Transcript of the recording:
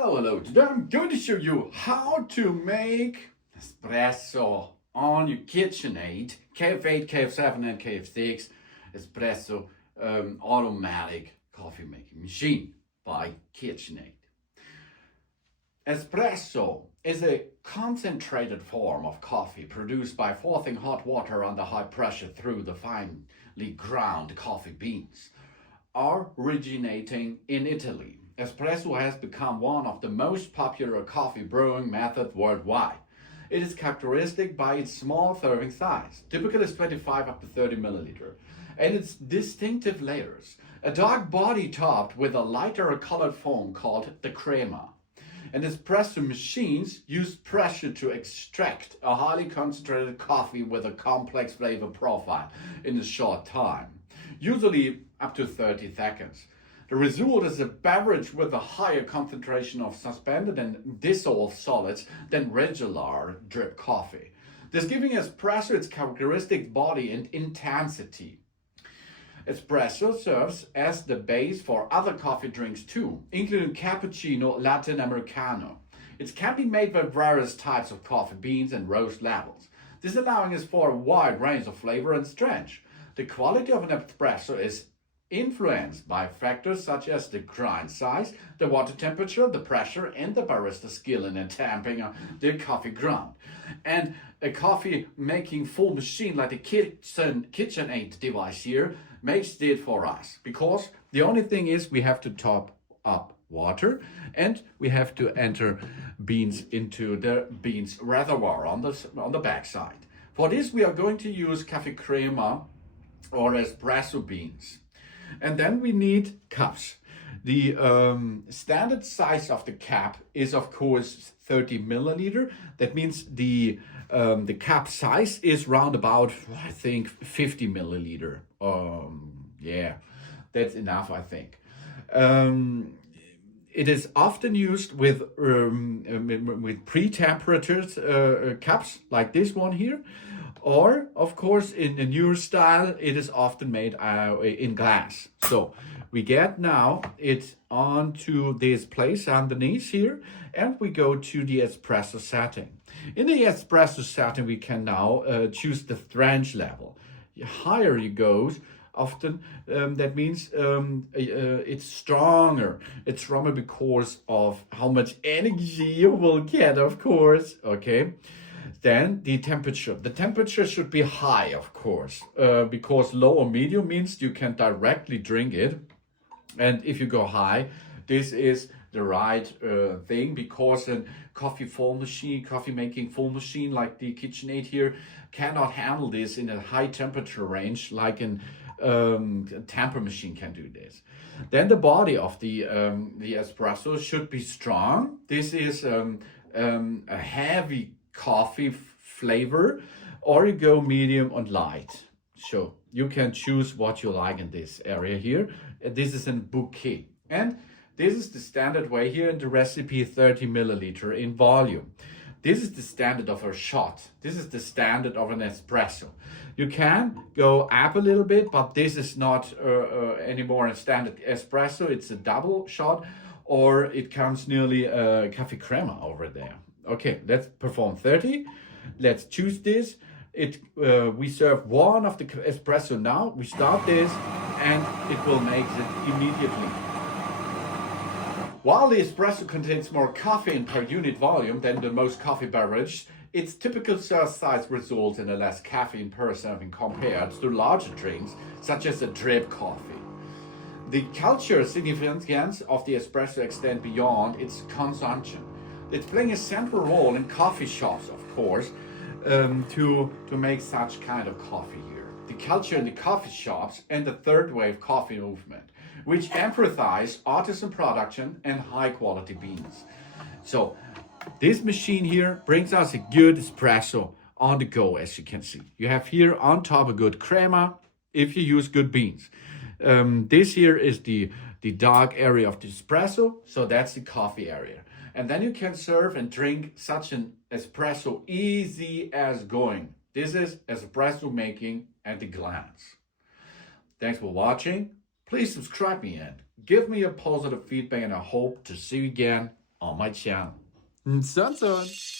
Hello, today I'm going to show you how to make espresso on your KitchenAid KF8, KF7 and KF6 espresso automatic coffee making machine by KitchenAid. Espresso is a concentrated form of coffee produced by forcing hot water under high pressure through the finely ground coffee beans. Originating in Italy, espresso has become one of the most popular coffee brewing methods worldwide. It is characteristic by its small serving size, typically 25 up to 30 milliliter, and its distinctive layers, a dark body topped with a lighter colored foam called the crema. And espresso machines use pressure to extract a highly concentrated coffee with a complex flavor profile in a short time, usually up to 30 seconds. The result is a beverage with a higher concentration of suspended and dissolved solids than regular drip coffee, thus giving espresso its characteristic body and intensity. Espresso serves as the base for other coffee drinks too, including Cappuccino, Latte and Americano. It can be made with various types of coffee beans and roast levels, this allowing us for a wide range of flavor and strength. The quality of an espresso is influenced by factors such as the grind size, the water temperature, the pressure, and the barista skill in tamping the coffee ground. And a coffee making full machine like the KitchenAid device here makes it for us, because the only thing is we have to top up water and we have to enter beans into the beans reservoir on the back side. For this we are going to use coffee crema or espresso beans. And then we need cups. The standard size of the cup is of course 30 milliliter. That means the cup size is round about, I think, 50 milliliter. Yeah, that's enough, I think. It is often used with pre-temperatured cups like this one here. Or, of course, in the newer style, it is often made in glass. So we get now it onto this place underneath here, and we go to the espresso setting. In the espresso setting, we can now choose the strength level. The higher it goes, often that means it's stronger. It's stronger because of how much energy you will get, of course. Okay. Then the temperature. The temperature should be high, of course, because low or medium means you can directly drink it. And if you go high, this is the right thing, because a coffee making full machine like the KitchenAid here cannot handle this in a high temperature range like a tamper machine can do this. Then the body of the espresso should be strong. This is a heavy coffee flavor, or you go medium and light. So you can choose what you like in this area here. This is in bouquet, and this is the standard way here in the recipe, 30 milliliter in volume. This is the standard of a shot. This is the standard of an espresso. You can go up a little bit, but this is not anymore a standard espresso. It's a double shot, or it comes nearly coffee crema over there. Okay, let's perform 30. Let's choose this. We serve one of the espresso now. We start this and it will make it immediately. While the espresso contains more caffeine per unit volume than the most coffee beverage, its typical serve size results in a less caffeine per serving compared to larger drinks such as a drip coffee. The cultural significance of the espresso extends beyond its consumption. It's playing a central role in coffee shops, of course, to make such kind of coffee here. The culture in the coffee shops and the third wave coffee movement, which emphasize artisan production and high quality beans. So this machine here brings us a good espresso on the go, as you can see. You have here on top a good crema if you use good beans. This here is the dark area of the espresso, so that's the coffee area. And then you can serve and drink such an espresso easy as going. This is espresso making at a glance. Thanks for watching. Please subscribe me and give me a positive feedback, and I hope to see you again on my channel. Soon.